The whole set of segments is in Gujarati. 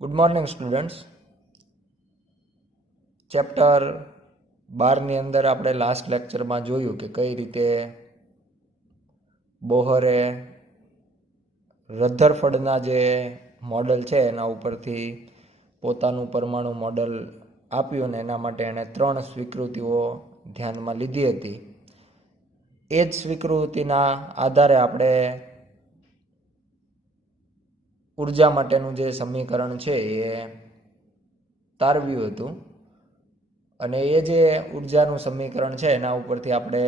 Good morning students. ચેપ્ટર 12ની અંદર આપણે લાસ્ટ લેક્ચરમાં જોયું કે કઈ રીતે બોહરે રધરફર્ડના જે મોડલ છે એના ઉપરથી પોતાનું પરમાણુ મોડલ આપ્યું અને એના માટે એણે 3 સ્વીકૃતિઓ ધ્યાનમાં લીધી હતી. એ જ સ્વીકૃતિના આધારે આપણે ઉર્જા માટેનું જે સમીકરણ છે એ તારવ્યું હતું અને એ જે ઉર્જાનું સમીકરણ છે એના ઉપરથી આપણે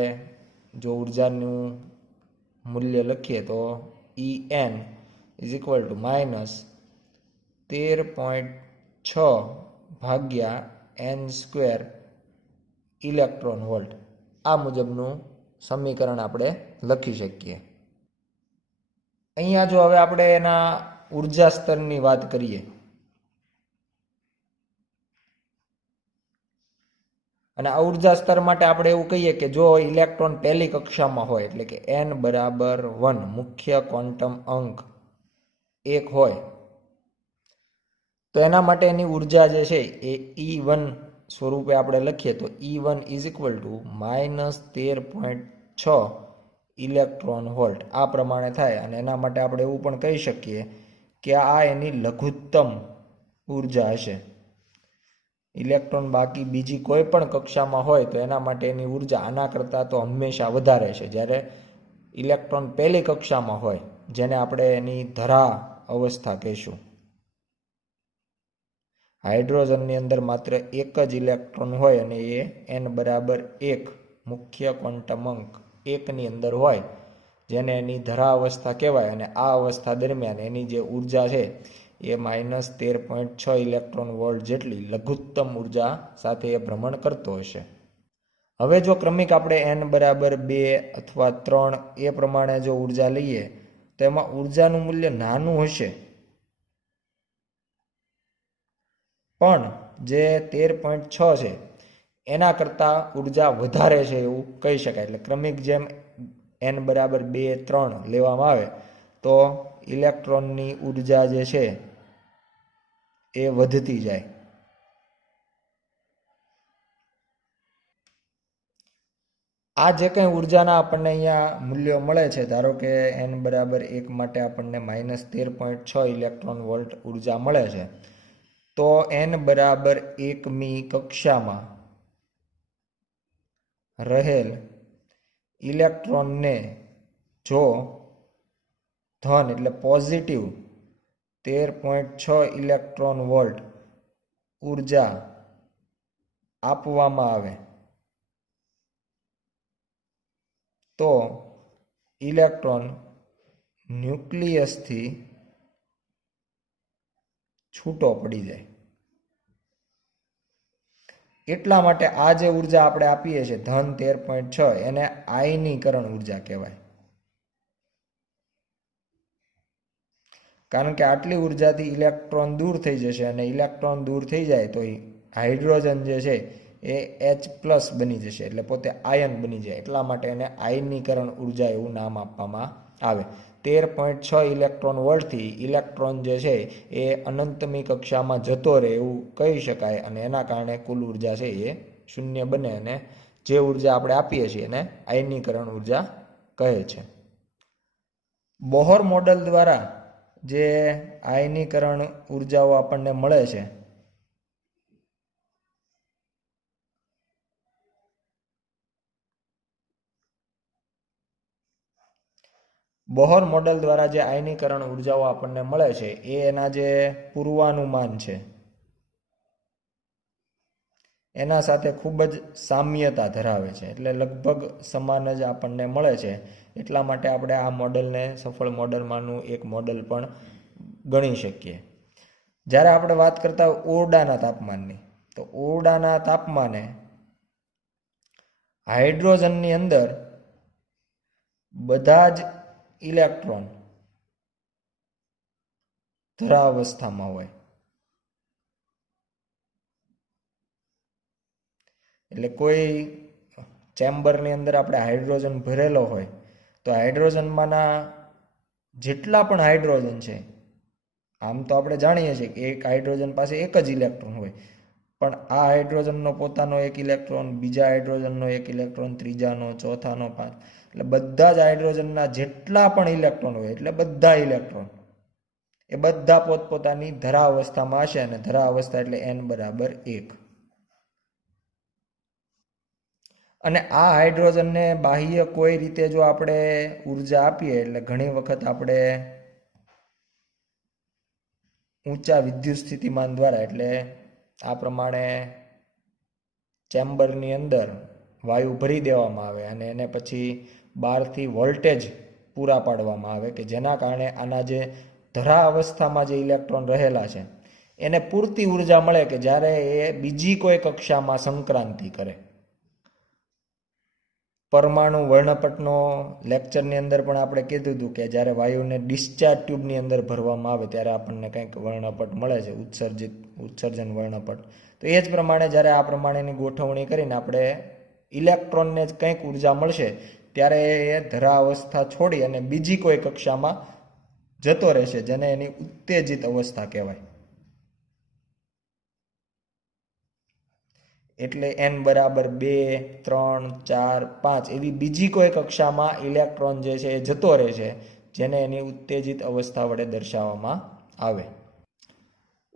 જો ઉર્જાનું મૂલ્ય લખીએ તો En ઇઝ ઇક્વલ ટુ -13.6 ભાગ્યા n² ઇલેક્ટ્રોન વોલ્ટ, આ મુજબનું સમીકરણ આપણે લખી શકીએ. અહીંયા જો હવે આપણે એના ઉર્જા સ્તરની વાત કરીએ અને આ ઉર્જા સ્તર માટે આપણે એવું કહીએ કે જો ઇલેક્ટ્રોન પહેલી કક્ષામાં હોય એટલે કે n બરાબર 1 મુખ્ય ક્વોન્ટમ અંક 1 હોય તો એના માટે એની ઉર્જા જે છે એ E1 સ્વરૂપે આપણે લખીએ તો E1 is equal two -13.6 electron volt આ પ્રમાણે થાય. અને એના માટે આપણે એવું પણ કહી શકીએ કે આ એની લઘુત્તમ ઉર્જા હશે. ઇલેક્ટ્રોન બાકી બીજી કોઈ પણ કક્ષામાં હોય તો એના માટે એની ઉર્જા આના કરતાં તો હંમેશા વધારે છે. જ્યારે ઇલેક્ટ્રોન પહેલી કક્ષામાં હોય જેને આપણે એની ધરા અવસ્થા કહીશું, હાઇડ્રોજનની અંદર માત્ર એક જ ઇલેક્ટ્રોન હોય અને એ n બરાબર 1 મુખ્ય ક્વોન્ટમ અંક 1ની અંદર હોય જેને એની ધરા અવસ્થા કહેવાય. અને આ અવસ્થા દરમિયાન એની જે ઉર્જા છે એ -13.6 ઇલેક્ટ્રોન વોલ્ટ જેટલી લઘુત્તમ ઉર્જા સાથે એ ભ્રમણ કરતો હશે. હવે જો ક્રમિક આપણે n બરાબર 2 અથવા 3 એ પ્રમાણે જો ઉર્જા લઈએ તો એમાં ઉર્જાનું મૂલ્ય નાનું હશે પણ જે 13.6 છે એના કરતાં ઉર્જા વધારે છે એવું કહી શકાય. એટલે ક્રમિક જેમ n બરાબર 2, 3 લેવામાં આવે તો ઇલેક્ટ્રોનની ઉર્જા જે છે એ વધતી જાય. આ જે કંઈ ઉર્જાના આપણને અહીંયા મૂલ્યો મળે છે, ધારો કે n બરાબર 1 માટે આપણને -13.6 ઇલેક્ટ્રોન વોલ્ટ ઉર્જા મળે છે, તો n બરાબર 1મી કક્ષામાં રહેલ ઇલેક્ટ્રોનને જો ધન એટલે પોઝિટિવ 13.6 ઇલેક્ટ્રોન વોલ્ટ ઉર્જા આપવામાં આવે તો ઇલેક્ટ્રોન ન્યુક્લિયસથી છૂટો પડી જાય. એટલા માટે આ જે ઉર્જા આપણે આપીએ છીએ ધન 13.6 એને આયનીકરણ ઉર્જા કહેવાય. કારણ કે આટલી ઉર્જાથી ઇલેક્ટ્રોન દૂર થઈ જશે અને ઇલેક્ટ્રોન દૂર થઈ જાય તો હાઇડ્રોજન જે છે એ H+ બની જશે, એટલે પોતે આયન બની જાય. એટલા માટે એને આયનીકરણ ઉર્જા એવું નામ આપવામાં આવે. 13.6 ઇલેક્ટ્રોન વોલ્ટથી ઇલેક્ટ્રોન જે છે એ અનંતમી કક્ષામાં જતો રહે એવું કહી શકાય અને એના કારણે કુલ ઉર્જા છે એ શૂન્ય બને અને જે ઉર્જા આપણે આપીએ છીએ એને આયનીકરણ ઉર્જા કહે છે. બોહર મોડલ દ્વારા જે આયનીકરણ ઉર્જાઓ આપણને મળે છે બોહર મોડલ દ્વારા જે આયનીકરણ ઉર્જાઓ આપણને મળે છે એ એના જે પૂર્વાનુમાન છે એના સાથે ખૂબ જ સામ્યતા ધરાવે છે. એટલે લગભગ સમાન જ આપણને મળે છે. એટલા માટે આપણે આ મોડલને સફળ મોડલમાંનું એક મોડલ પણ ગણી શકીએ. જ્યારે આપણે વાત કરતા હોય ઓરડાના તાપમાનની, તો ઓરડાના તાપમાને હાઇડ્રોજનની અંદર બધા જ ઇલેક્ટ્રોન ધરાવસ્થામાં હોય. એટલે કોઈ ચેમ્બરની અંદર આપણે હાઇડ્રોજન ભરેલો હોય તો હાઇડ્રોજનમાંના જેટલા પણ હાઇડ્રોજન છે આમ તો આપણે જાણીએ છીએ કે એક હાઇડ્રોજન પાસે એક જ ઇલેક્ટ્રોન હોય, પણ આ હાઇડ્રોજનનો પોતાનો એક ઇલેક્ટ્રોન, બીજા હાઇડ્રોજનનો એક ઇલેક્ટ્રોન, ત્રીજાનો, ચોથાનો, પાંચ, એટલે બધા જ હાઇડ્રોજનના જેટલા પણ ઇલેક્ટ્રોન હોય એટલે બધા ઇલેક્ટ્રોન એ બધા પોતપોતાની ધરા અવસ્થામાં હશે, અને ધરા અવસ્થા એટલે n બરાબર 1. અને આ હાઇડ્રોજનને બાહ્ય કોઈ રીતે જો આપણે ઉર્જા આપીએ એટલે ઘણી વખત આપણે ઊંચા વિદ્યુત સ્થિતિમાન દ્વારા, એટલે આ પ્રમાણે ચેમ્બરની અંદર વાયુ ભરી દેવામાં આવે અને એને પછી બહારથી વોલ્ટેજ પૂરા પાડવામાં આવે કે જેના કારણે આના જે ધરા અવસ્થામાં જે ઇલેક્ટ્રોન રહેલા છે એને પૂરતી ઉર્જા મળે કે જ્યારે એ બીજી કોઈ કક્ષામાં સંક્રાંતિ કરે. પરમાણુ વર્ણપટનો લેક્ચરની અંદર પણ આપણે કીધું હતું કે જ્યારે વાયુને ડિસ્ચાર્જ ટ્યુબની અંદર ભરવામાં આવે ત્યારે આપણને કંઈક વર્ણપટ મળે છે, ઉત્સર્જન વર્ણપટ. તો એ જ પ્રમાણે જ્યારે આ પ્રમાણેની ગોઠવણી કરીને આપણે ઇલેક્ટ્રોનને જ કંઈક ઉર્જા મળશે ત્યારે એ ધરા અવસ્થા છોડી અને બીજી કોઈ કક્ષામાં જતો રહેશે, જેને એની ઉત્તેજિત અવસ્થા કહેવાય. એટલે n બરાબર 2, 3, 4, 5 એવી બીજી કોઈ કક્ષામાં ઇલેક્ટ્રોન જે છે એ જતો રહે છે, જેને એની ઉત્તેજિત અવસ્થા વડે દર્શાવવામાં આવે.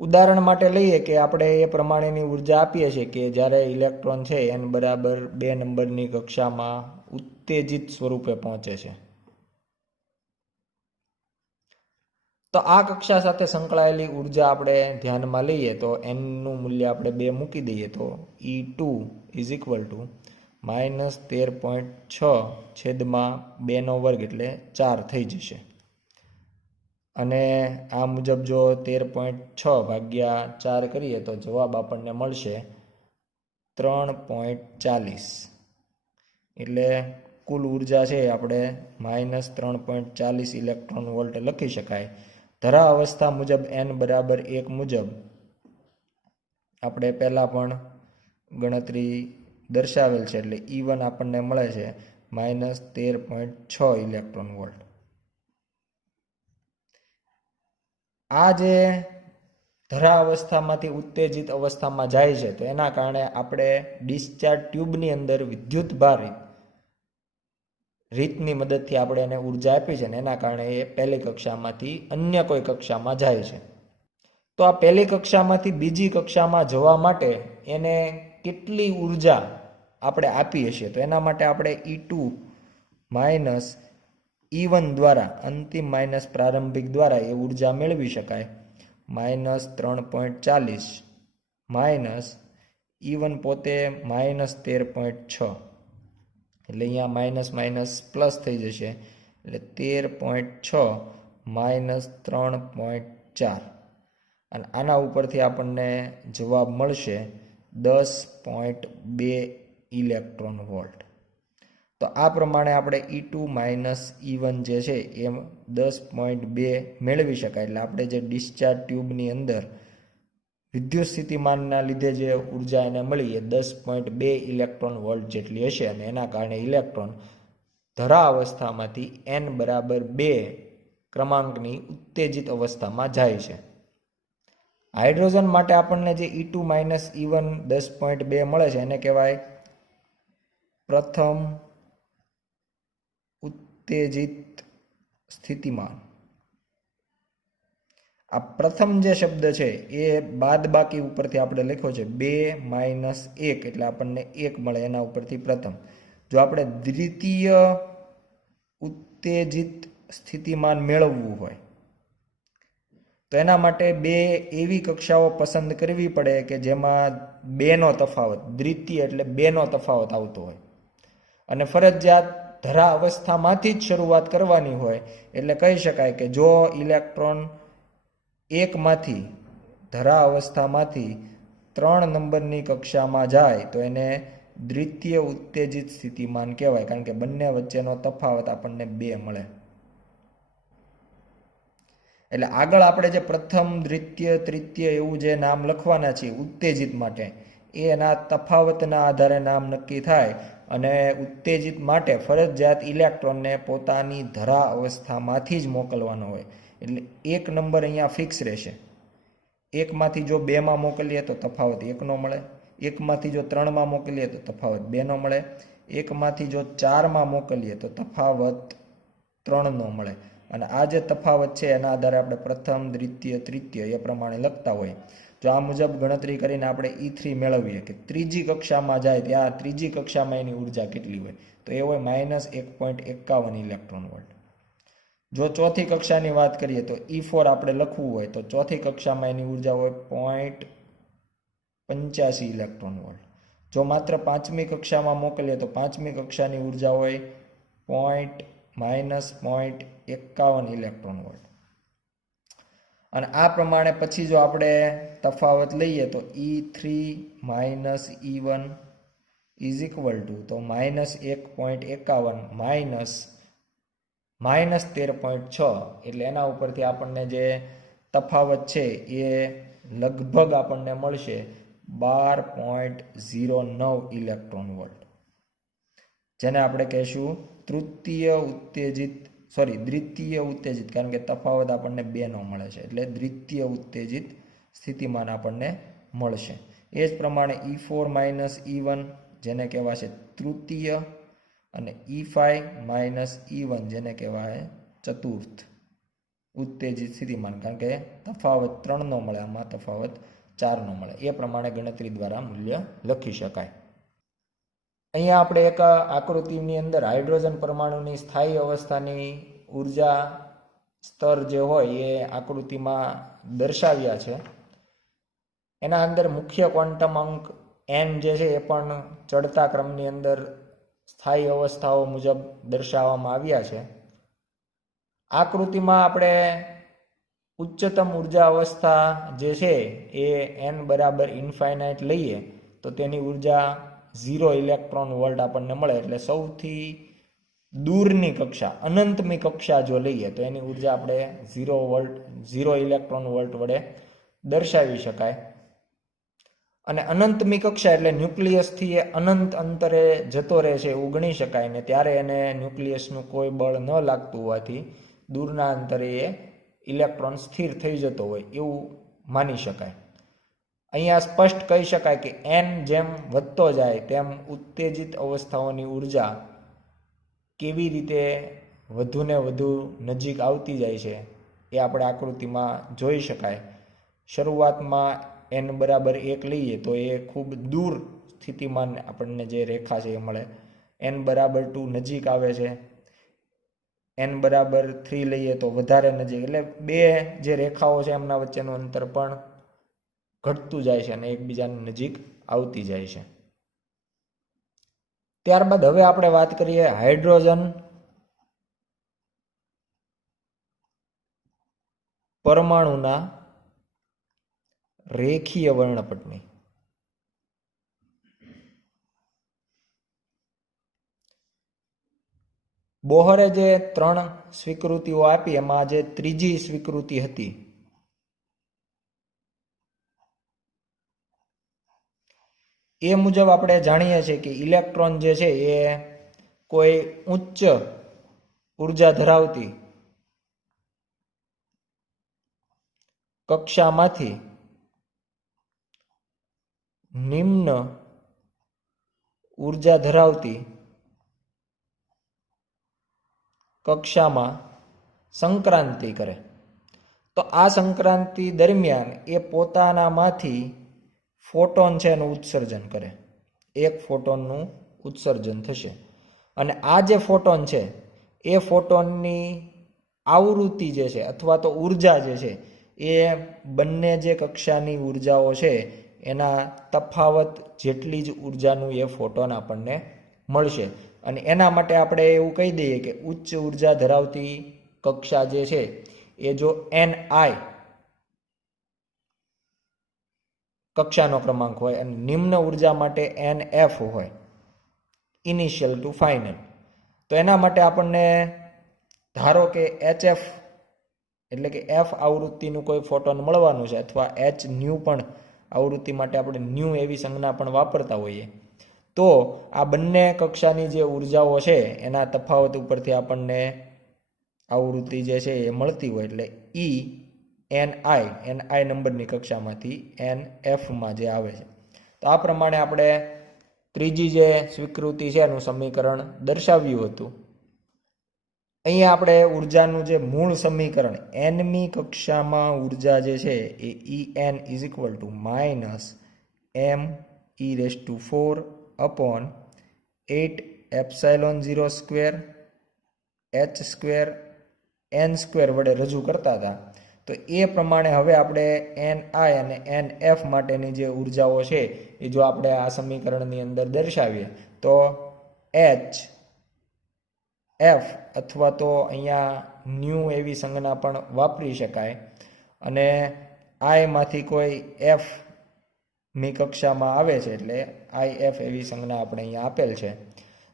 ઉદાહરણ માટે લઈએ કે આપણે એ પ્રમાણેની ઉર્જા આપીએ છીએ કે જ્યારે ઇલેક્ટ્રોન છે n બરાબર 2 નંબરની કક્ષામાં ઉત્તેજિત સ્વરૂપે પહોંચે છે, તો આ કક્ષા સાથે સંકળાયેલી ઉર્જા આપણે ધ્યાનમાં લઈએ તો n નું મૂલ્ય આપણે 2 મૂકી દઈએ તો E2 ઇઝ ઇક્વલ ટુ -13.6/2 એટલે 4 થઈ જશે. અને આ મુજબ જો 13.6 ભાગ્યા 4 કરીએ તો જવાબ આપણને મળશે 3.40. એટલે કુલ ઉર્જા છે આપણે -3.40 ઇલેક્ટ્રોન વોલ્ટ લખી શકાય. ધરા અવસ્થા મુજબ n બરાબર 1 મુજબ આપણે પહેલાં પણ ગણતરી દર્શાવેલ છે, એટલે E1 આપણને મળે છે -13.6 ઇલેક્ટ્રોન વોલ્ટ. આ જે ધરા અવસ્થામાંથી ઉત્તેજિત અવસ્થામાં જાય છે તો એના કારણે આપણે ડિસ્ચાર્જ ટ્યુબની અંદર વિદ્યુતભાર રીતની મદદથી આપણે એને ઉર્જા આપી છે ને એના કારણે એ પહેલી કક્ષામાંથી અન્ય કોઈ કક્ષામાં જાય છે. તો આ પહેલી કક્ષામાંથી બીજી કક્ષામાં જવા માટે એને કેટલી ઉર્જા આપણે આપીએ છીએ તો એના માટે આપણે E2 માઇનસ E1 દ્વારા અંતિમ માઇનસ પ્રારંભિક દ્વારા એ ઉર્જા મેળવી શકાય. -3.40 માઇનસ E1 પોતે -13.6 એટલે અહીંયા માઇનસ માઇનસ પ્લસ થઈ જશે, એટલે 13.6 માઇનસ 3.4 અને આના ઉપરથી આપણને જવાબ મળશે 10.2 ઇલેક્ટ્રોન વોલ્ટ. તો આ પ્રમાણે આપણે E2 માઇનસ E1 જે છે એ 10.2 મેળવી શકાય. એટલે આપણે જે ડિસ્ચાર્જ ટ્યુબની અંદર વિદ્યુત સ્થિતિમાનના લીધે જે ઉર્જા એને મળી એ 10.2 ઇલેક્ટ્રોન વોલ્ટ જેટલી હશે, અને એના કારણે ઇલેક્ટ્રોન ધરા અવસ્થામાંથી n બરાબર 2 ક્રમાંકની ઉત્તેજિત અવસ્થામાં જાય છે. હાઇડ્રોજન માટે આપણને જે E2 માઇનસ E1 10.2 મળે છે એને કહેવાય પ્રથમ ઉત્તેજિત સ્થિતિમાન. આ પ્રથમ જે શબ્દ છે એ બાદબાકી ઉપરથી આપણે લખ્યો છે 2 માઇનસ 1 એટલે આપણને 1 મળે, એના ઉપરથી પ્રથમ. જો આપણે દ્વિતીય ઉત્તેજિત સ્થિતિમાન મેળવવું હોય તો એના માટે 2 એવી કક્ષાઓ પસંદ કરવી પડે કે જેમાં 2 નો તફાવત, દ્વિતીય એટલે 2 નો તફાવત આવતો હોય, અને ફરજિયાત ધરા અવસ્થામાંથી જ શરૂઆત કરવાની હોય. એટલે કહી શકાય કે જો ઇલેક્ટ્રોન એકમાંથી ધરા અવસ્થામાંથી 3 નંબરની કક્ષામાં જાય તો એને દ્વિતીય ઉત્તેજિત સ્થિતિમાન કહેવાય, કારણ કે બંને વચ્ચેનો તફાવત આપણને 2 મળે. એટલે આગળ આપણે જે પ્રથમ, દ્વિતીય, તૃતીય એવું જે નામ લખવાના છે ઉત્તેજિત માટે, એના તફાવતના આધારે નામ નક્કી થાય, અને ઉત્તેજિત માટે ફરજિયાત ઇલેક્ટ્રોનને પોતાની ધરા અવસ્થામાંથી જ મોકલવાનો હોય. એટલે એક નંબર અહીંયા ફિક્સ રહેશે. એકમાંથી જો 2માં મોકલીએ તો તફાવત 1નો મળે, એકમાંથી જો 3માં મોકલીએ તો તફાવત 2નો મળે, એકમાંથી જો 4માં મોકલીએ તો તફાવત 3નો મળે. અને આ જે તફાવત છે એના આધારે આપણે પ્રથમ, દ્વિતીય, તૃતીય એ પ્રમાણે લખતા હોય. જો આ મુજબ ગણતરી કરીને આપણે E3 મેળવીએ કે ત્રીજી કક્ષામાં જાય ત્યાં ત્રીજી કક્ષામાં એની ઉર્જા કેટલી હોય, તો એ હોય -1.51 ઇલેક્ટ્રોન વોલ્ટ. જો ચોથી કક્ષાની વાત કરીએ તો E4 આપણે લખવું હોય તો ચોથી કક્ષામાં એની ઉર્જા હોય 0.85 ઇલેક્ટ્રોન વોલ્ટ. જો માત્ર પાંચમી કક્ષામાં મોકલીએ તો પાંચમી કક્ષાની ઉર્જા હોય -0.51 ઇલેક્ટ્રોન વોલ્ટ. અને આ પ્રમાણે પછી જો આપણે તફાવત લઈએ તો E3 - E1 is equal two તો -1.51 -13.6 એટલે એના ઉપરથી આપણને જે તફાવત છે એ લગભગ આપણને મળશે 12.09 ઇલેક્ટ્રોન વોલ્ટ, જેને આપણે કહીશું દ્વિતીય ઉત્તેજિત, કારણ કે તફાવત આપણને 2નો મળે છે એટલે દ્વિતીય ઉત્તેજિત સ્થિતિમાન આપણને મળશે. એ જ પ્રમાણે E4 - E1 જેને કહેવાશે તૃતીય, અને E5 - E1 જેને કહેવાય ચતુર્થ ઉત્તેજિત સ્થિતિમાન, કારણ કે તફાવત 3નો મળે, આમાં તફાવત 4નો મળે. એ પ્રમાણે ગણતરી દ્વારા મૂલ્ય લખી શકાય. અહીંયા આપણે એક આકૃતિની અંદર હાઇડ્રોજન પરમાણુની સ્થાયી અવસ્થાની ઉર્જા સ્તર જે હોય એ આકૃતિમાં દર્શાવ્યા છે. એના અંદર મુખ્ય ક્વોન્ટમ અંક n જે છે એ પણ ચડતા ક્રમની અંદર સ્થાયી અવસ્થાઓ મુજબ દર્શાવવામાં આવ્યા છે. આકૃતિમાં આપણે ઉચ્ચતમ ઉર્જા અવસ્થા જે છે એ n બરાબર ઇન્ફાઇનાઇટ લઈએ તો તેની ઉર્જા 0 ઇલેક્ટ્રોન વોલ્ટ આપણને મળે. એટલે સૌથી દૂરની કક્ષા, અનંતમી કક્ષા જો લઈએ તો એની ઉર્જા આપણે 0 ઇલેક્ટ્રોન વોલ્ટ વડે દર્શાવી શકાય. અને અનંતમી કક્ષા એટલે ન્યુક્લિયસથી એ અનંત અંતરે જતો રહે છે એવું ગણી શકાય ને ત્યારે એને ન્યુક્લિયસનું કોઈ બળ ન લાગતું હોવાથી દૂરના અંતરે એ ઇલેક્ટ્રોન સ્થિર થઈ જતો હોય એવું માની શકાય. અહીંયા સ્પષ્ટ કહી શકાય કે n જેમ વધતો જાય તેમ ઉત્તેજિત અવસ્થાઓની ઉર્જા કેવી રીતે વધુને વધુ નજીક આવતી જાય છે એ આપણે આકૃતિમાં જોઈ શકાય. શરૂઆતમાં n બરાબર 1 લઈએ તો એ ખૂબ દૂર સ્થિતિમાન આપણને જે રેખા છે એ મળે. n બરાબર 2 નજીક આવે છે, n બરાબર 3 લઈએ તો વધારે નજીક. એટલે બે જે રેખાઓ છે એમના વચ્ચેનું અંતર પણ ઘટતું જાય છે અને એકબીજાની નજીક આવતી જાય છે. ત્યારબાદ હવે આપણે વાત કરીએ હાઇડ્રોજન પરમાણુના રેખીય વર્ણપટની. બોહરે જે 3 સ્વીકૃતિઓ આપી એમાં જે ત્રીજી સ્વીકૃતિ હતી એ મુજબ આપણે જાણીએ છીએ કે ઇલેક્ટ્રોન જે છે એ કોઈ ઉચ્ચ ઉર્જા ધરાવતી કક્ષામાંથી નિમ્ન ઉર્જા ધરાવતી કક્ષામાં સંક્રાંતિ કરે. તો આ સંક્રાંતિ દરમિયાન એ પોતાનામાંથી ફોટોન છે એનું ઉત્સર્જન કરે. એક ફોટોનનું ઉત્સર્જન થશે અને આ જે ફોટોન છે એ ફોટોનની આવૃત્તિ જે છે અથવા તો ઉર્જા જે છે એ બંને જે કક્ષાની ઉર્જાઓ છે એના તફાવત જેટલી જ ઉર્જાનું એ ફોટોન આપણને મળશે. અને એના માટે આપણે એવું કહી દઈએ કે ઉચ્ચ ઉર્જા ધરાવતી કક્ષા જે છે એ જો Ni કક્ષાનો ક્રમાંક હોય અને નિમ્ન ઉર્જા માટે Nf હોય, ઇનિશિયલ ટુ ફાઇનલ. તો એના માટે આપણને ધારો કે HF એટલે કે F આવૃત્તિનું કોઈ ફોટોન મળવાનું છે અથવા H ન્યુ પણ આવૃત્તિ માટે આપણે ન્યુ એવી સંજ્ઞા પણ વાપરતા હોઈએ. તો આ બંને કક્ષાની જે ઉર્જાઓ છે એના તફાવત ઉપરથી આપણને આવૃત્તિ જે છે એ મળતી હોય એટલે એનઆઈ નંબરની કક્ષામાંથી NFમાં જે આવે છે. તો આ પ્રમાણે આપણે ત્રીજી જે સ્વીકૃતિ છે એનું સમીકરણ દર્શાવ્યું હતું. અહીંયા આપણે ઉર્જાનું જે મૂળ સમીકરણ nમી કક્ષામાં ઉર્જા જે છે એ En = -me⁴ h² વડે રજૂ કરતા હતા. તો એ પ્રમાણે હવે આપણે ni અને nf માટેની જે ઉર્જાઓ છે એ જો આપણે આ સમીકરણની અંદર દર્શાવીએ તો h f અથવા તો અહીંયા ન્યૂ એવી સંજ્ઞા પણ વાપરી શકાય અને આઈમાંથી કોઈ f મી કક્ષામાં આવે છે એટલે if એવી સંજ્ઞા આપણે અહીંયા આપેલ છે.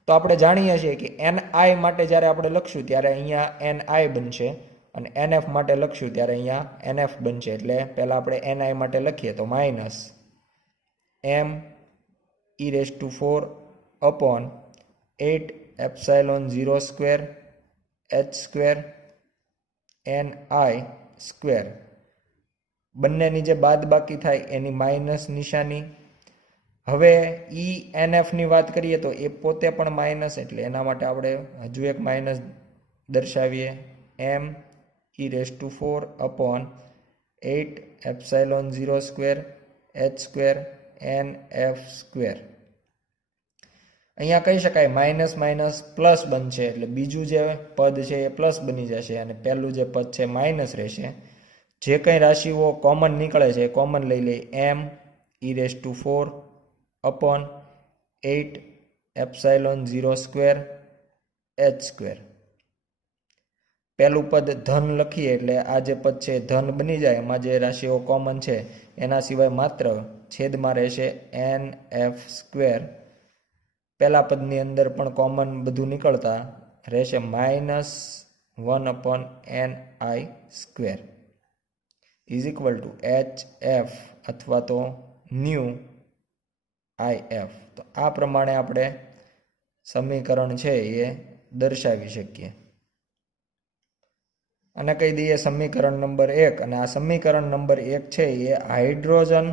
તો આપણે જાણીએ છીએ કે ni માટે જ્યારે આપણે લખશું ત્યારે અહીંયા ni બનશે અને nf માટે લખશું ત્યારે અહીંયા nf બનશે. એટલે પહેલાં આપણે ni માટે લખીએ તો -me⁴h²ni². બંનેની જે બાદ બાકી થાય એની માઇનસ નિશાની. હવે nf ની વાત કરીએ તો એ પોતે પણ માઇનસ એટલે એના માટે આપણે હજુ એક માઇનસ દર્શાવીએ me⁴h²nf². અહીંયા કહી શકાય માઇનસ માઇનસ પ્લસ બનશે એટલે બીજું જે પદ છે એ પ્લસ બની જશે અને પહેલું જે પદ છે માઇનસ રહેશે. જે કંઈ રાશિઓ કોમન નીકળે છે કોમન લઈ લઈએ me⁴8ε02h². પહેલું પદ ધન લખીએ એટલે આ જે પદ છે ધન બની જાય. એમાં જે રાશિઓ કોમન છે એના સિવાય માત્ર છેદમાં રહેશે nf². પહેલા પદની અંદર પણ કોમન બધું નીકળતા રહેશે -1/ni² = hf અથવા તો ન્યૂ if. તો આ પ્રમાણે આપણે સમીકરણ છે એ દર્શાવી શકીએ અને કહી દઈએ સમીકરણ નંબર 1. અને આ સમીકરણ નંબર 1 છે એ હાઇડ્રોજન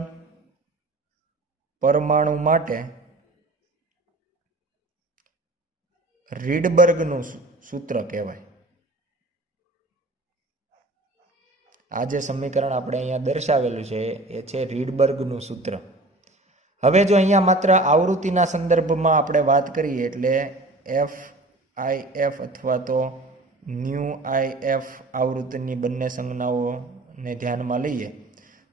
પરમાણુ માટે રીડબર્ગનું સૂત્ર કહેવાય. આ જે સમીકરણ આપણે અહીંયા દર્શાવેલું છે એ છે રીડબર્ગનું સૂત્ર. હવે જો અહીંયા માત્ર આવૃત્તિના સંદર્ભમાં આપણે વાત કરીએ એટલે FIF અથવા તો ન્યૂ IF આવૃત્તિની બંને સંજ્ઞાઓને ધ્યાનમાં લઈએ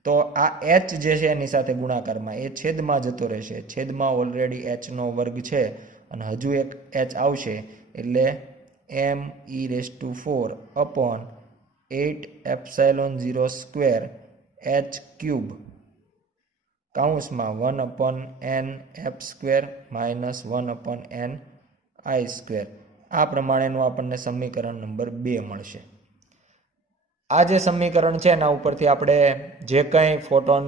તો આ h જે છે એની સાથે ગુણાકારમાં એ છેદમાં જતો રહેશે. છેદમાં ઓલરેડી h² છે અને હજુ એક h આવશે એટલે me⁴8ε02h³ કૌંસમાં 1/nf² -1/ni². આ પ્રમાણેનું આપણને સમીકરણ નંબર 2 મળશે. આ જે સમીકરણ છે એના ઉપરથી આપણે જે કંઈ ફોટોન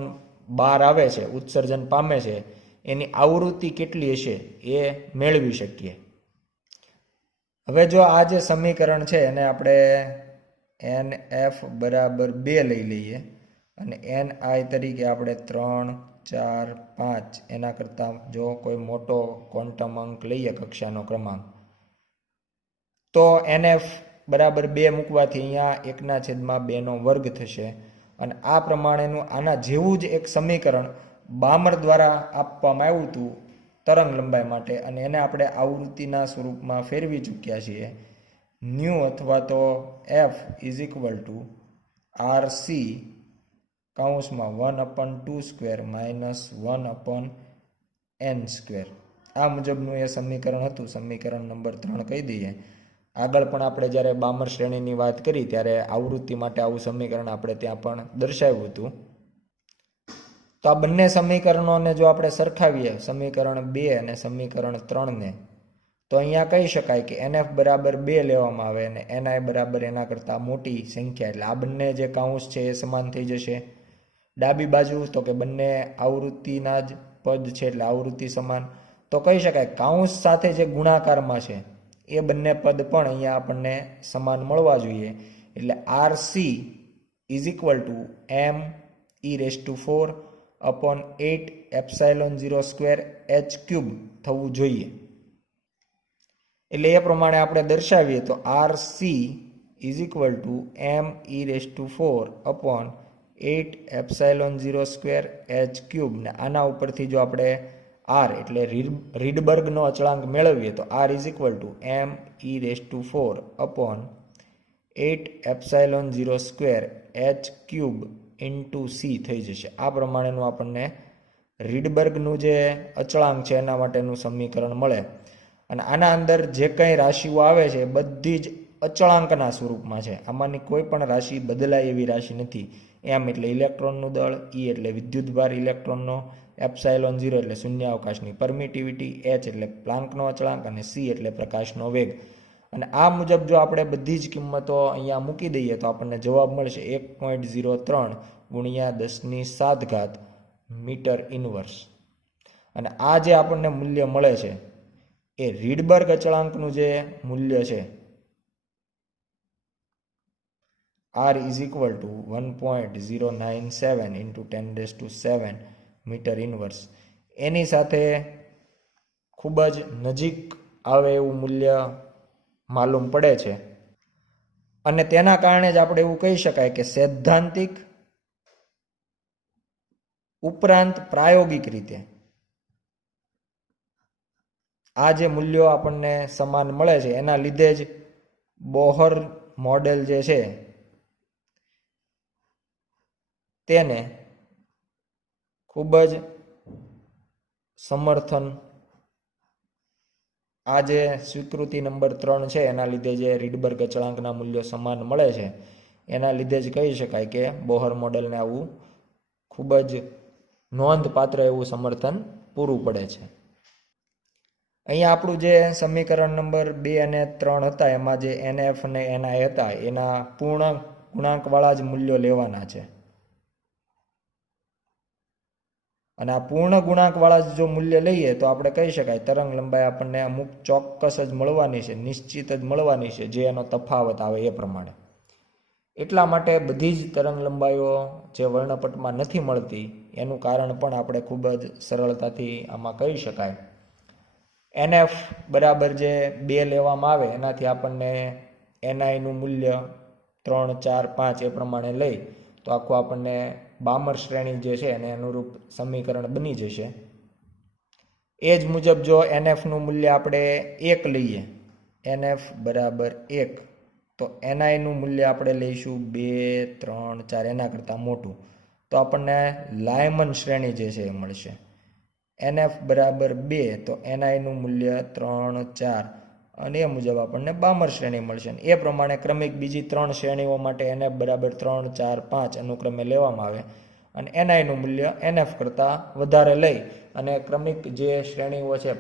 બહાર આવે છે ઉત્સર્જન પામે છે એની આવૃત્તિ કેટલી હશે એ મેળવી શકીએ. હવે જો આ જે સમીકરણ છે એને આપણે nf = 2 લઈ લઈએ અને ni તરીકે આપણે 3, 4, 5 એના કરતાં જો કોઈ મોટો ક્વોન્ટમ અંક લઈએ કક્ષાનો ક્રમાંક તો nf = 2 મૂકવાથી અહીંયા 1/2² થશે. અને આ પ્રમાણેનું આના જેવું જ એક સમીકરણ બામર દ્વારા આપવામાં આવ્યું હતું તરંગ લંબાઈ માટે અને એને આપણે આવૃત્તિના સ્વરૂપમાં ફેરવી ચૂક્યા છીએ. ન્યૂ અથવા તો f = RC કૌંસમાં 1/2² -1/n². આ મુજબનું એ સમીકરણ હતું. સમીકરણ નંબર 3 કહી દઈએ. આગળ પણ આપણે જ્યારે બામર શ્રેણીની વાત કરી ત્યારે આવૃત્તિ માટે આવું સમીકરણ આપણે ત્યાં પણ દર્શાવ્યું હતું. તો આ બંને સમીકરણોને જો આપણે સરખાવીએ સમીકરણ 2 અને સમીકરણ 3ને તો અહીંયા કહી શકાય કે nf = 2 લેવામાં આવે અને ni = એના કરતાં મોટી સંખ્યા એટલે આ બંને જે કૌંસ છે એ સમાન થઈ જશે. ડાબી બાજુ તો કે બંને આવૃત્તિના જ પદ છે એટલે આવૃત્તિ સમાન. તો કહી શકાય કૌંસ સાથે જે ગુણાકારમાં છે એ બંને પદ પણ અહીંયા આપણને સમાન મળવા જોઈએ. એટલે RC is equal to m(e⁴ upon 8ε0² h³ થવું જોઈએ. એટલે એ પ્રમાણે આપણે દર્શાવીએ તો RC is equal to m(e⁴ upon 8ε0² h³ ને આના ઉપરથી જો આપણે R એટલે રીડબર્ગનો અચળાંક મેળવીએ તો R is equal to m(e⁴ upon 8ε0² h³ into C થઈ જશે. આ પ્રમાણેનું આપણને રીડબર્ગનું જે અચળાંક છે એના માટેનું સમીકરણ મળે. અને આના અંદર જે કંઈ રાશિઓ આવે છે એ બધી જ અચળાંકના સ્વરૂપમાં છે. આમાંની કોઈ પણ રાશિ બદલાય એવી રાશિ નથી. એમ એટલે ઇલેક્ટ્રોનનું દળ, E એટલે વિદ્યુતભાર ઇલેક્ટ્રોનનો, ε0 એટલે શૂન્યાવકાશની પરમિટિવિટી, H એટલે પ્લાન્કનો અચળાંક અને C એટલે પ્રકાશનો વેગ. અને આ મુજબ જો આપણે બધી જ કિંમતો અહીંયા મૂકી દઈએ તો આપણને જવાબ મળશે 1.03 ગુણ્યા 10⁷ મીટર ઇનવર્સ. અને આ જે આપણને મૂલ્ય મળે છે એ રીડબર્ગ અચળાંકનું જે મૂલ્ય છે R is equal to 1.097 into 10⁷ metre inverse એની સાથે ખૂબ જ નજીક આવે એવું મૂલ્ય માલુમ પડે છે. અને તેના કારણે જ આપણે એવું કહી શકાય કે સૈદ્ધાંતિક ઉપરાંત પ્રાયોગિક રીતે આ જે મૂલ્યો આપણને સમાન મળે છે એના લીધે જ બોહર મોડેલ જે છે તેને ખૂબ જ સમર્થન આ જે સ્વીકૃતિ નંબર 3 છે એના લીધે જે રીડબર્ગ અચળાંકના મૂલ્યો સમાન મળે છે એના લીધે જ કહી શકાય કે બોહર મોડેલને આવું ખૂબ જ નોંધપાત્ર એવું સમર્થન પૂરું પડે છે. અહીંયા આપણું જે સમીકરણ નંબર 2 અને 3 હતા એમાં જે NF અને NI હતા એના પૂર્ણ ગુણાંકવાળા જ મૂલ્યો લેવાના છે. અને આ પૂર્ણ ગુણાંકવાળા જો મૂલ્ય લઈએ તો આપણે કહી શકાય તરંગ લંબાઈ આપણને અમુક ચોક્કસ જ મળવાની છે, નિશ્ચિત જ મળવાની છે, જે એનો તફાવત આવે એ પ્રમાણે. એટલા માટે બધી જ તરંગ લંબાઈઓ જે વર્ણપટમાં નથી મળતી એનું કારણ પણ આપણે ખૂબ જ સરળતાથી આમાં કહી શકાય. NF બરાબર જે 2 લેવામાં આવે એનાથી આપણને NIનું મૂલ્ય 3, 4, 5 એ પ્રમાણે લઈ તો આખું આપણને બામર શ્રેણી જે છે એને અનુરૂપ સમીકરણ બની જશે. એ જ મુજબ જો NFનું મૂલ્ય આપણે 1 લઈએ, NF બરાબર 1, તો NIનું મૂલ્ય આપણે લઈશું 2, 3, 4 એના કરતાં મોટું, તો આપણને લાયમન શ્રેણી જે છે એ મળશે. NF બરાબર 2 તો NIનું મૂલ્ય 3, 4 અને એ મુજબ આપણને બામર શ્રેણી મળશે. એ પ્રમાણે ક્રમિક બીજી 3 શ્રેણીઓ માટે NF બરાબર 3, 4, 5 અનુક્રમે લેવામાં આવે અને NIનું મૂલ્ય NF કરતાં વધારે લઈ અને ક્રમિક જે શ્રેણીઓ છે,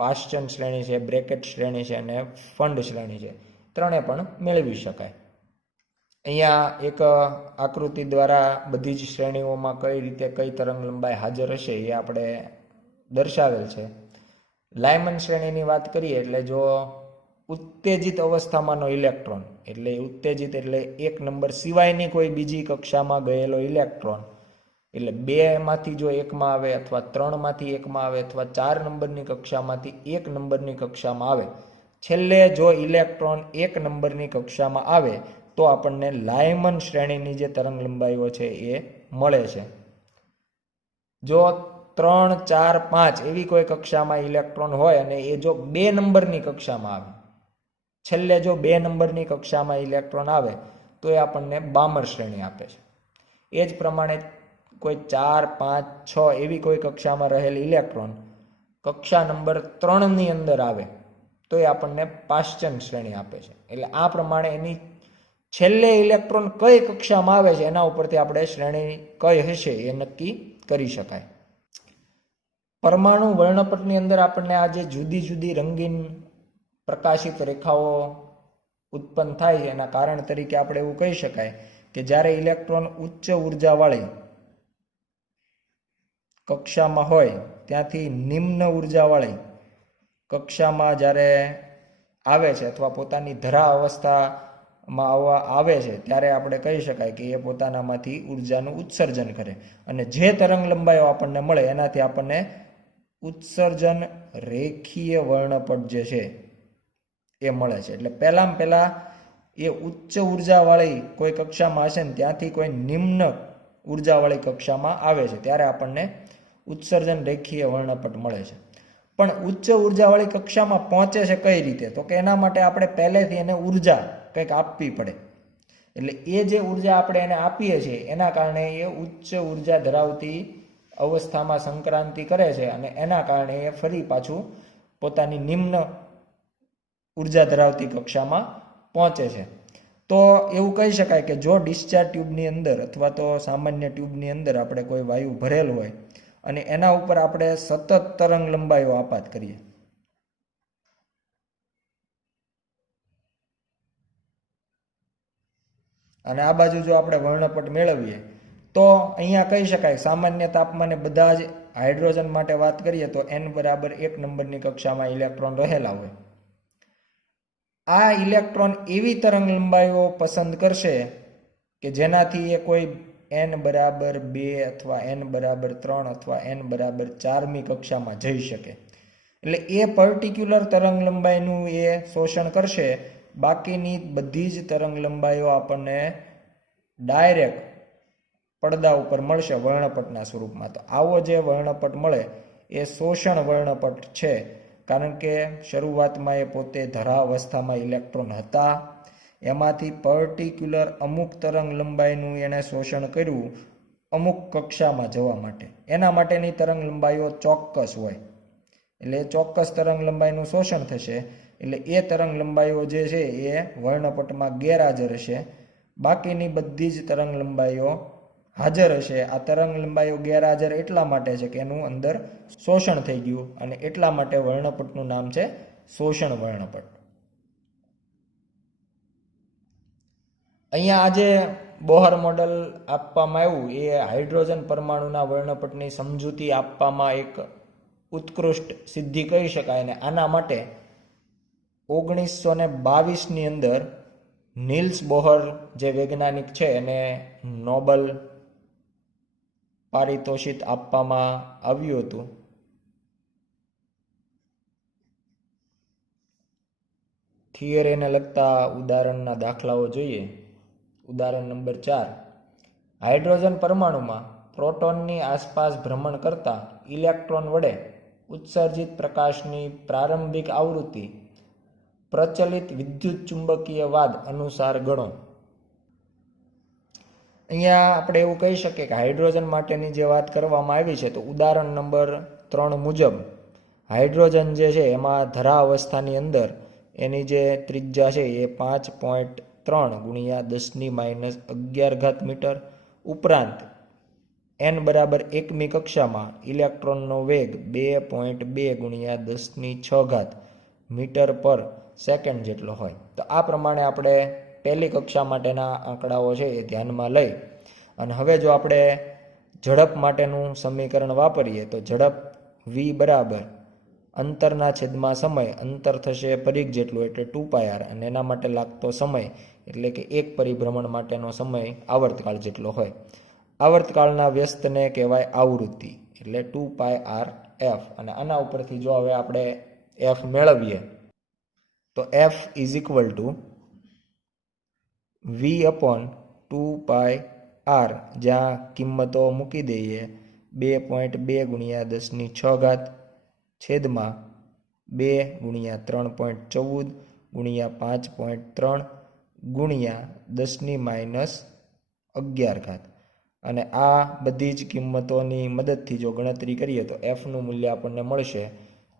પાશ્ચન શ્રેણી છે, બ્રેકેટ શ્રેણી છે અને ફંડ શ્રેણી છે, ત્રણે પણ મેળવી શકાય. અહીંયા એક આકૃતિ દ્વારા બધી જ શ્રેણીઓમાં કઈ રીતે કઈ તરંગ લંબાઈ હાજર હશે એ આપણે દર્શાવેલ છે. લાયમન શ્રેણીની વાત કરીએ એટલે જો ઉત્તેજિત અવસ્થામાંનો ઇલેક્ટ્રોન, એટલે ઉત્તેજિત એટલે 1 નંબર સિવાયની કોઈ બીજી કક્ષામાં ગયેલો ઇલેક્ટ્રોન, એટલે 2 માંથી જો 1માં આવે અથવા 3 માંથી 1માં આવે અથવા 4 નંબરની કક્ષામાંથી 1 નંબરની કક્ષામાં આવે, છેલ્લે જો ઇલેક્ટ્રોન 1 નંબરની કક્ષામાં આવે તો આપણને લાયમન શ્રેણીની જે તરંગ લંબાઈઓ છે એ મળે છે. જો 3, 4, 5 એવી કોઈ કક્ષામાં ઇલેક્ટ્રોન હોય અને એ જો 2 નંબરની કક્ષામાં આવે, છેલ્લે જો 2 નંબરની કક્ષામાં ઇલેક્ટ્રોન આવે તો એ આપણને બામર શ્રેણી આપે છે. એ જ પ્રમાણે કોઈ 4, 5, 6 એવી કોઈ કક્ષામાં રહેલ ઇલેક્ટ્રોન કક્ષા નંબર 3ની અંદર આવે તો એ આપણને પાશ્ચન શ્રેણી આપે છે. એટલે આ પ્રમાણે એની છેલ્લે ઇલેક્ટ્રોન કઈ કક્ષામાં આવે છે એના ઉપરથી આપણે શ્રેણી કઈ હશે એ નક્કી કરી શકાય. પરમાણુ વર્ણપટની અંદર આપણને આ જે જુદી જુદી રંગીન પ્રકાશિત રેખાઓ ઉત્પન્ન થાય છે એના કારણ તરીકે આપણે એવું કહી શકાય કે જ્યારે ઇલેક્ટ્રોન ઉચ્ચ ઉર્જાવાળી કક્ષામાં હોય ત્યાંથી નિમ્ન ઉર્જાવાળી કક્ષામાં જ્યારે આવે છે અથવા પોતાની ધરા અવસ્થામાં આવે છે ત્યારે આપણે કહી શકાય કે એ પોતાનામાંથી ઉર્જાનું ઉત્સર્જન કરે. અને જે તરંગ લંબાઈઓ આપણને મળે એનાથી આપણને ઉત્સર્જન રેખીય વર્ણપટ જે છે એ મળે છે. એટલે પહેલાં એ ઉચ્ચ ઉર્જાવાળી કોઈ કક્ષામાં હશે ને ત્યાંથી કોઈ નિમ્ન ઉર્જાવાળી કક્ષામાં આવે છે ત્યારે આપણને ઉત્સર્જન રેખીય વર્ણપટ મળે છે. પણ ઉચ્ચ ઉર્જાવાળી કક્ષામાં પહોંચે છે કઈ રીતે? તો કે એના માટે આપણે પહેલેથી એને ઉર્જા કંઈક આપવી પડે. એટલે એ જે ઉર્જા આપણે એને આપીએ છીએ એના કારણે એ ઉચ્ચ ઉર્જા ધરાવતી અવસ્થામાં સંક્રાંતિ કરે છે અને એના કારણે એ ફરી પાછું પોતાની નિમ્ન ઉર્જા ધરાવતી કક્ષામાં પહોંચે છે. તો એવું કહી શકાય કે જો ડિસ્ચાર્જ ટ્યુબની અંદર અથવા તો સામાન્ય ટ્યુબની અંદર આપણે કોઈ વાયુ ભરેલ હોય અને એના ઉપર આપણે સતત તરંગ લંબાઈઓ આપાત કરીએ, અને આ બાજુ જો આપણે વર્ણપટ મેળવીએ તો અહીંયા કહી શકાય સામાન્ય તાપમાને બધા જ હાઇડ્રોજન માટે વાત કરીએ તો n બરાબર 1 નંબરની કક્ષામાં ઇલેક્ટ્રોન રહેલા હોય. આ ઇલેક્ટ્રોન એવી તરંગ લંબાઈઓ પસંદ કરશે કે જેનાથી એ કોઈ n બરાબર 2 અથવા n બરાબર 3 અથવા n બરાબર 4મી કક્ષામાં જઈ શકે. એટલે એ પર્ટિક્યુલર તરંગ લંબાઈનું એ શોષણ કરશે. બાકીની બધી જ તરંગ લંબાઈઓ આપણને ડાયરેક્ટ પડદા ઉપર મળશે વર્ણપટના સ્વરૂપમાં. તો આવો જે વર્ણપટ મળે એ શોષણ વર્ણપટ છે, કારણ કે શરૂઆતમાં એ પોતે ધરા અવસ્થામાં ઇલેક્ટ્રોન હતા, એમાંથી પર્ટિક્યુલર અમુક તરંગ લંબાઈનું એણે શોષણ કર્યું અમુક કક્ષામાં જવા માટે. એના માટેની તરંગ લંબાઈઓ ચોક્કસ હોય, એટલે ચોક્કસ તરંગ લંબાઈનું શોષણ થશે. એટલે એ તરંગ લંબાઈઓ જે છે એ વર્ણપટમાં ગેરહાજર હશે, બાકીની બધી જ તરંગ લંબાઈઓ હાજર હશે. આ તરંગ લંબાઈઓ ગેરહાજર એટલા માટે છે કે એનું અંદર શોષણ થઈ ગયું, અને એટલા માટે વર્ણપટનું નામ છે શોષણ વર્ણપટ. અહીંયા આજે બોહર મોડલ આપવામાં આવ્યું એ હાઇડ્રોજન પરમાણુના વર્ણપટની સમજૂતી આપવામાં એક ઉત્કૃષ્ટ સિદ્ધિ કહી શકાય. અને આના માટે 1922ની અંદર નીલ્સ બોહર જે વૈજ્ઞાનિક છે એને નોબલ પારિતોષિક આપવામાં આવ્યું હતું. થિયરીને લગતા ઉદાહરણના દાખલાઓ જોઈએ. ઉદાહરણ નંબર 4. હાઇડ્રોજન પરમાણુમાં પ્રોટોનની આસપાસ ભ્રમણ કરતા ઇલેક્ટ્રોન વડે ઉત્સર્જિત પ્રકાશની પ્રારંભિક આવૃત્તિ પ્રચલિત વિદ્યુત ચુંબકીય વાદ અનુસાર ગણો. અહીંયા આપણે એવું કહી શકીએ કે હાઇડ્રોજન માટેની જે વાત કરવામાં આવી છે તો ઉદાહરણ નંબર 3 મુજબ હાઇડ્રોજન જે છે એમાં ધરા અવસ્થાની અંદર એની જે ત્રિજ્યા છે એ 5.3 ગુણ્યા 10⁻11 મીટર, ઉપરાંત n બરાબર 1મી કક્ષામાં ઇલેક્ટ્રોનનો વેગ 2.2 ગુણ્યા 10⁶ મીટર પર સેકન્ડ જેટલો હોય. તો આ પ્રમાણે આપણે પહેલી કક્ષા માટેના આંકડાઓ છે એ ધ્યાનમાં લઈ અને હવે જો આપણે ઝડપ માટેનું સમીકરણ વાપરીએ તો ઝડપ v બરાબર અંતરના છેદમાં સમય, અંતર થશે પરિઘ જેટલું એટલે 2πr, અને એના માટે લાગતો સમય એટલે કે એક પરિભ્રમણ માટેનો સમય આવર્તકાળ જેટલો હોય. આવર્તકાળના વ્યસ્તને કહેવાય આવૃત્તિ, એટલે 2πrf. અને આના ઉપરથી જો હવે આપણે f મેળવીએ તો f is equal two v/2πr, જ્યાં કિંમતો મૂકી દઈએ 2.2 ગુણ્યા 10⁶ છેદમાં 2 ગુણ્યા 3.14 ગુણ્યા 5.3 ગુણ્યા 10⁻11. અને આ બધી જ કિંમતોની મદદથી જો ગણતરી કરીએ તો એફનું મૂલ્ય આપણને મળશે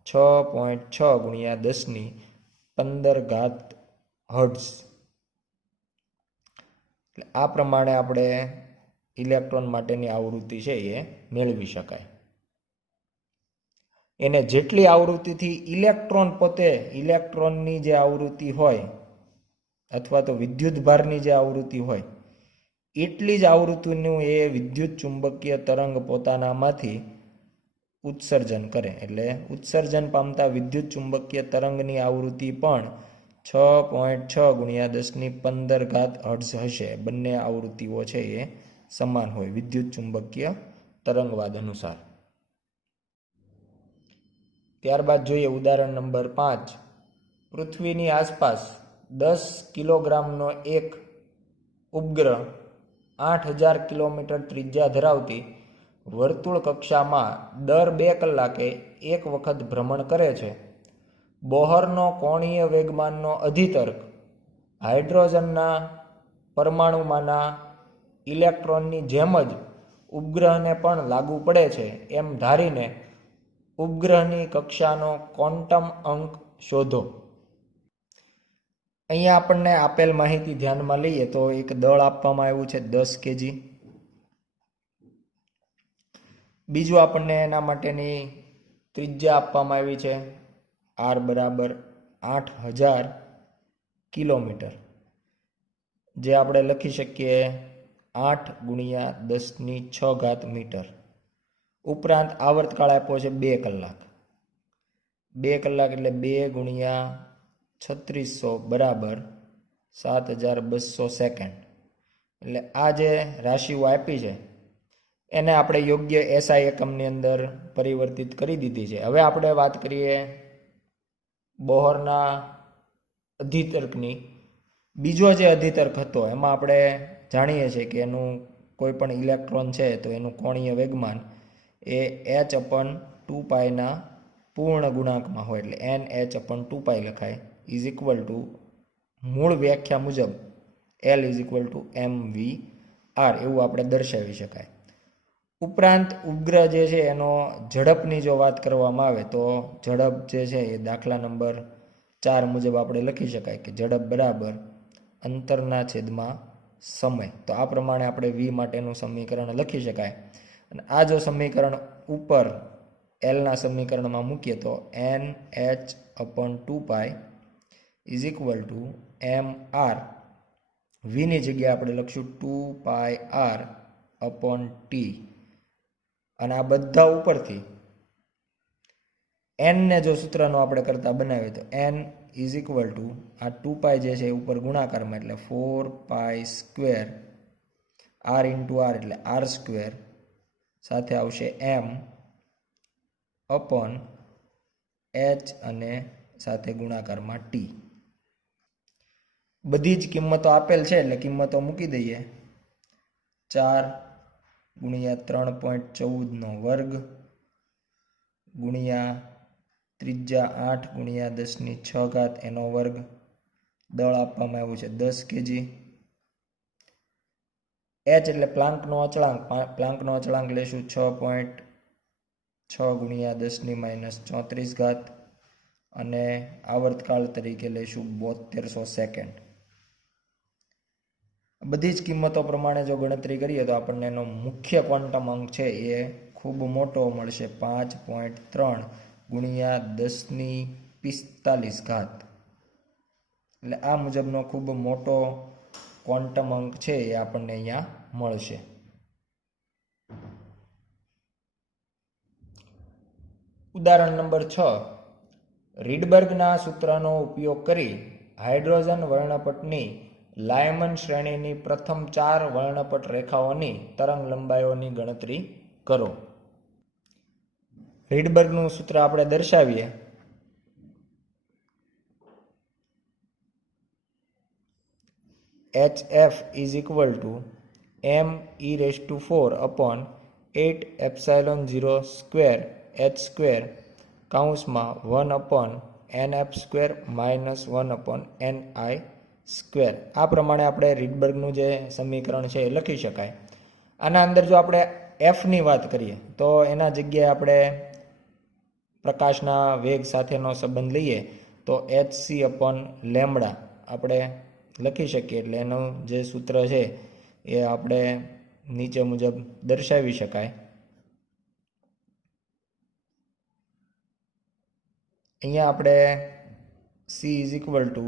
6.6 ગુણ્યા 10⁻15 હર્ટ્ઝ. એટલે આ પ્રમાણે આપણે ઇલેક્ટ્રોન માટેની આવૃત્તિ છે એ મેળવી શકાય. એને જેટલી આવૃત્તિથી ઇલેક્ટ્રોન પોતે ઇલેક્ટ્રોનની જે આવૃત્તિ હોય અથવા તો વિદ્યુત ભારની જે આવૃત્તિ હોય એટલી જ આવૃત્તિનું એ વિદ્યુત ચુંબકીય તરંગ પોતાનામાંથી ઉત્સર્જન કરે. એટલે ઉત્સર્જન પામતા વિદ્યુત ચુંબકીય તરંગની આવૃત્તિ પણ 6.6 ગુણ્યા 10⁻15 હર્ટ્ઝ હશે. બંને આવૃત્તિઓ છે એ સમાન હોય વિદ્યુત ચુંબકીય તરંગવાદ અનુસાર. ત્યારબાદ જોઈએ ઉદાહરણ નંબર 5. પૃથ્વીની આસપાસ 10 કિલોગ્રામનો એક ઉપગ્રહ 8000 કિલોમીટર ત્રિજ્યા ધરાવતી વર્તુળ કક્ષામાં દર 2 કલાકે એક વખત ભ્રમણ કરે છે. બોહરનો કોણીય વેગમાનનો અધિતર્ક હાઇડ્રોજનના પરમાણુમાંના ઇલેક્ટ્રોનની જેમ જ ઉપગ્રહને પણ લાગુ પડે છે એમ ધારીને ઉપગ્રહની કક્ષાનો ક્વોન્ટમ અંક શોધો. અહીંયા આપણને આપેલ માહિતી ધ્યાનમાં લઈએ તો એક દળ આપવામાં આવ્યું છે 10 kg. બીજું આપણને એના માટેની ત્રિજ્યા આપવામાં આવી છે r બરાબર 8000 કિલોમીટર, જે આપણે લખી શકીએ 8 ગુણ્યા 10⁶ મીટર. ઉપરાંત આવર્તકાળ આપ્યો છે 2 કલાક. 2 કલાક એટલે 2 ગુણ્યા 3600 બરાબર 7200 સેકન્ડ. એટલે આ જે રાશિઓ આપી છે એને આપણે યોગ્ય એસઆઈ એકમની અંદર પરિવર્તિત કરી દીધી છે. હવે આપણે વાત કરીએ બોહરના અધિતર્કની. બીજો જે અધિતર્ક હતો એમાં આપણે જાણીએ છીએ કે એનું કોઈ પણ ઇલેક્ટ્રોન છે તો એનું કોણીય વેગમાન એ h/2π ના પૂર્ણ ગુણાંકમાં હોય, એટલે nh/2π લખાય ઇઝ ઇક્વલ ટુ મૂળ વ્યાખ્યા મુજબ L is equal two mv/r એવું આપણે દર્શાવી શકાય. ઉપરાંત ઉપગ્રહ જે છે એનો ઝડપની જો વાત કરવામાં આવે તો ઝડપ જે છે એ દાખલા નંબર 4 મુજબ આપણે લખી શકાય કે ઝડપ બરાબર અંતરના છેદમાં સમય. તો આ પ્રમાણે આપણે v માટેનું સમીકરણ લખી શકાય. અને આ જો સમીકરણ ઉપર એલના સમીકરણમાં મૂકીએ તો nh/2π is equal two mr. વીની જગ્યાએ આપણે લખશું 2πr/t. અને આ બધા ઉપરથી n ને જો સૂત્રનો આપણે કરતા બનાવીએ તો n ઇઝ ઇક્વલ ટુ આ 2π જે છે ઉપર ગુણાકારમાં એટલે 4π² r ઇન્ટુ r એટલે r² સાથે આવશે m h અને સાથે ગુણાકારમાં t. બધી જ કિંમતો આપેલ છે એટલે કિંમતો મૂકી દઈએ. 4 ગુણ્યા 3.14 ગુણ્યા ત્રિજ્યા 8 ગુણ્યા 10⁶ એનો વર્ગ. દળ આપવામાં આવ્યું છે 10 kg. h એટલે પ્લાન્કનો અચળાંક. પ્લાન્કનો અચળાંક લેશું 6.6 ગુણ્યા 10⁻34 અને આવર્તકાળ તરીકે લઈશું 7200 સેકન્ડ. બધી જ કિંમતો પ્રમાણે જો ગણતરી કરીએ તો આપણને એનો મુખ્ય ક્વોન્ટમ અંક છે એ ખૂબ મોટો મળશે 5.3 ગુણ્યા 10⁻45. એટલે આ મુજબનો ખૂબ મોટો ક્વોન્ટમ અંક છે એ આપણને અહીંયા મળશે. ઉદાહરણ નંબર 6. રીડબર્ગના સૂત્રનો ઉપયોગ કરી હાઇડ્રોજન વર્ણપટની લાયમન શ્રેણીની પ્રથમ 4 વર્ણપટ રેખાઓની તરંગ લંબાઈઓની ગણતરી કરો. રીડબર્ગનું સૂત્ર આપણે દર્શાવીએ. HF is equal two me⁴/8ε0² h² કૌંસમાં 1/nf² - 1/ni². આ પ્રમાણે આપણે રીડબર્ગનું જે સમીકરણ છે એ લખી શકાય. આના અંદર જો આપણે એફની વાત કરીએ તો એના જગ્યાએ આપણે પ્રકાશના વેગ સાથેનો સંબંધ લઈએ તો hc/λ આપણે લખી શકીએ. એટલે એનું જે સૂત્ર છે એ આપણે નીચે મુજબ દર્શાવી શકાય. અહીંયા આપણે c is equal two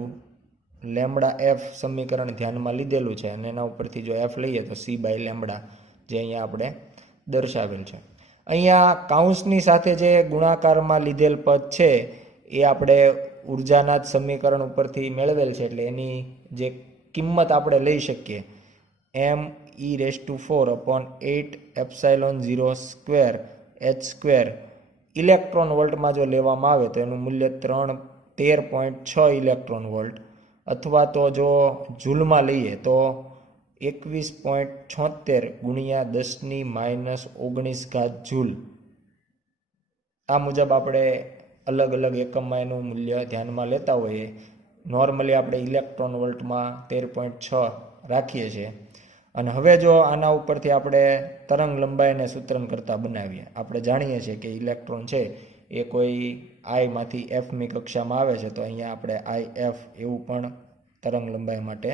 λf સમીકરણ ધ્યાનમાં લીધેલું છે અને એના ઉપરથી જો f લઈએ તો c/λ જે અહીંયા આપણે દર્શાવેલ છે. અહીંયા કૌંસની સાથે જે ગુણાકારમાં લીધેલ પદ છે એ આપણે ઉર્જાના જ સમીકરણ ઉપરથી મેળવેલ છે, એટલે એની જે કિંમત આપણે લઈ શકીએ me⁴ ઇલેક્ટ્રોન વોલ્ટમાં જો લેવામાં આવે તો એનું મૂલ્ય 13.6 ઇલેક્ટ્રોન વોલ્ટ, અથવા તો જો જૂલમાં લઈએ તો 21.76 ગુણ્યા 10⁻⁻19 જૂલ. આ મુજબ આપણે અલગ અલગ એકમમાં એનું મૂલ્ય ધ્યાનમાં લેતા હોઈએ. નોર્મલી આપણે ઇલેક્ટ્રોન વોલ્ટમાં 13.6 રાખીએ છીએ. અને હવે જો આના ઉપરથી આપણે તરંગ લંબાઈને સૂત્રણ કરતા બનાવીએ, આપણે જાણીએ છીએ કે ઇલેક્ટ્રોન છે એ કોઈ આઈમાંથી એફમી કક્ષામાં આવે છે, તો અહીંયા આપણે IF એવું પણ તરંગ લંબાઈ માટે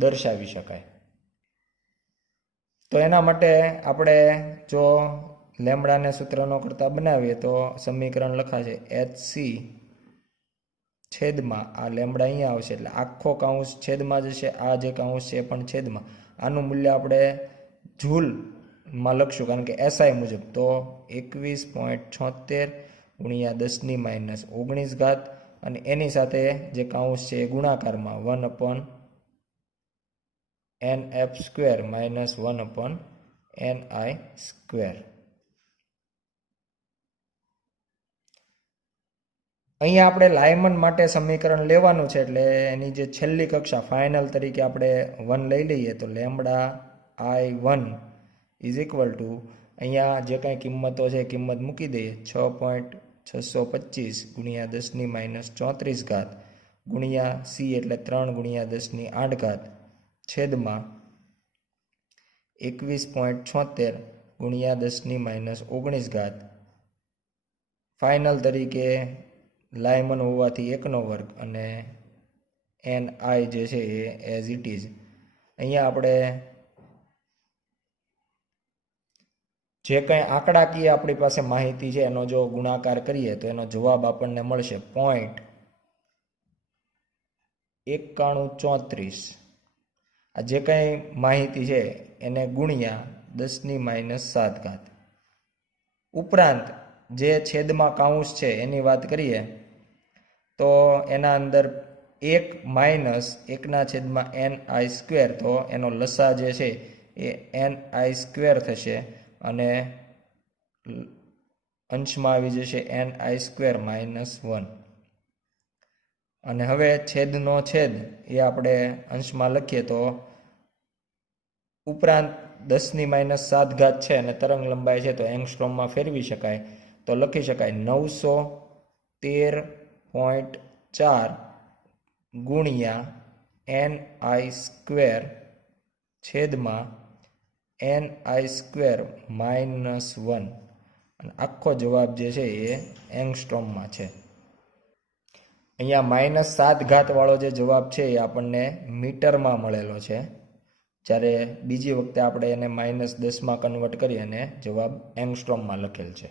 દર્શાવી શકાય. તો એના માટે આપણે જો લેમ્બડાને સૂત્રનો કરતા બનાવીએ તો સમીકરણ લખાશે HC છેદમાં આ લેમ્બડા અહીંયા આવશે, એટલે આખો કાઉન્સ છેદમાં જશે, આ જે કાઉન્સ છે એ પણ છેદમાં. આનું મૂલ્ય આપણે જૂલમાં લખશું, કારણ કે SI મુજબ. તો 21.76 ગુણ્યા 10⁻⁻19, અને એની સાથે જે કાઉન્સ છે એ ગુણાકારમાં 1/nf² માઇનસ 1/ni². અહીંયા આપણે લાયમન માટે સમીકરણ લેવાનું છે, એટલે એની જે છેલ્લી કક્ષા ફાઇનલ તરીકે આપણે 1 લઈ લઈએ, તો lambda I1 is equal two અહીંયા જે કાંઈ કિંમતો છે કિંમત મૂકી દઈએ 6.625 ગુણ્યા 10⁻⁻34 ગુણ્યા C એટલે 3 ગુણ્યા 10⁸ છેદમાં 21.76 ગુણ્યા 10⁻⁻19. ફાઇનલ તરીકે લાયમન હોવાથી 1/2 અને ni જે છે એ એઝ ઇટ ઇઝ. અહીંયા આપણે જે કંઈ આંકડાકીય આપણી પાસે માહિતી છે એનો જો ગુણાકાર કરીએ તો એનો જવાબ આપણને મળશે 0.9134. આ જે કંઈ માહિતી છે એને ગુણ્યા 10⁻⁷. ઉપરાંત જે છેદમાં કાઉન્સ છે એની વાત કરીએ તો એના અંદર 1 માઇનસ 1/ni², તો એનો લસા જે છે એ ni² થશે, અને અંશમાં આવી જશે ni² -1. અને હવે છેદનો છેદ એ આપણે અંશમાં લખીએ તો ઉપરાંત 10⁻⁷ છે અને તરંગ લંબાઈ છે તો એંગસ્ટ્રોમમાં ફેરવી શકાય, તો લખી શકાય 913.4 ગુણ્યા ni² છેદમાં ni² -1, અને આખો જવાબ જે છે એ એંગસ્ટ્રોમમાં છે. અહીંયા -7 વાળો જે જવાબ છે એ આપણને મીટરમાં મળેલો છે, જ્યારે બીજી વખતે આપણે એને -10માં કન્વર્ટ કરી અને જવાબ એંગસ્ટ્રોમમાં લખેલ છે.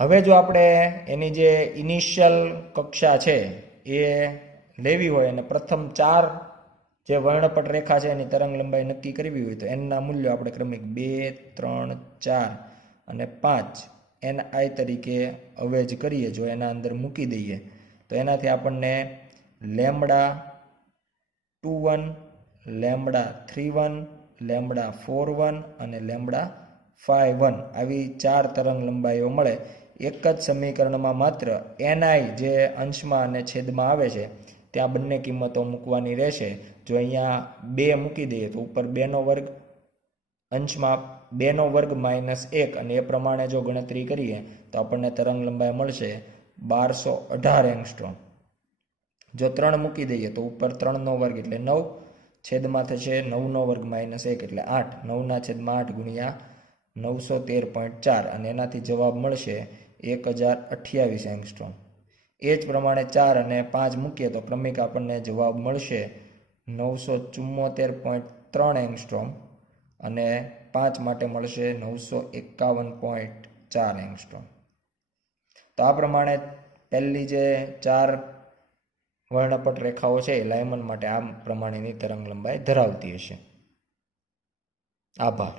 હવે જો આપણે એની જે ઇનિશિયલ કક્ષા છે એ લેવી હોય અને પ્રથમ 4 જે વર્ણપટ રેખા છે એની તરંગ લંબાઈ નક્કી કરવી હોય તો એનના મૂલ્યો આપણે ક્રમિક 2, 3, 4 અને 5 ni તરીકે અવેજ કરીએ. જો એના અંદર મૂકી દઈએ તો એનાથી આપણને λ21, λ31, λ41 અને λ51 આવી 4 તરંગ લંબાઈઓ મળે. એક જ સમીકરણમાં માત્ર ni જે અંશમાં અને છેદમાં આવે છે ત્યાં બંને કિંમતો મૂકવાની રહેશે. જો અહીંયા 2 મૂકી દઈએ તો ઉપર 2² અંશમાં 2² -1, અને એ પ્રમાણે જો ગણતરી કરીએ તો આપણને તરંગ લંબાઈ મળશે 1218 એંગસ્ટ્રોમ. જો 3 મૂકી દઈએ તો ઉપર 3² એટલે 9, છેદમાં થશે 9² -1 એટલે 8, 9/8 ગુણ્યા 913.4, અને એનાથી જવાબ મળશે 1028 એંગસ્ટ્રોમ. એ જ પ્રમાણે 4 અને 5 મૂકીએ તો ક્રમિક આપણને જવાબ મળશે 974.3 એંગસ્ટ્રોમ, અને 5 માટે મળશે 951.4 એંગસ્ટ્રોમ. તો આ પ્રમાણે પહેલી જે 4 વર્ણપટ રેખાઓ છે એ લાયમન માટે આ પ્રમાણેની તરંગ લંબાઈ ધરાવતી હશે. આભાર.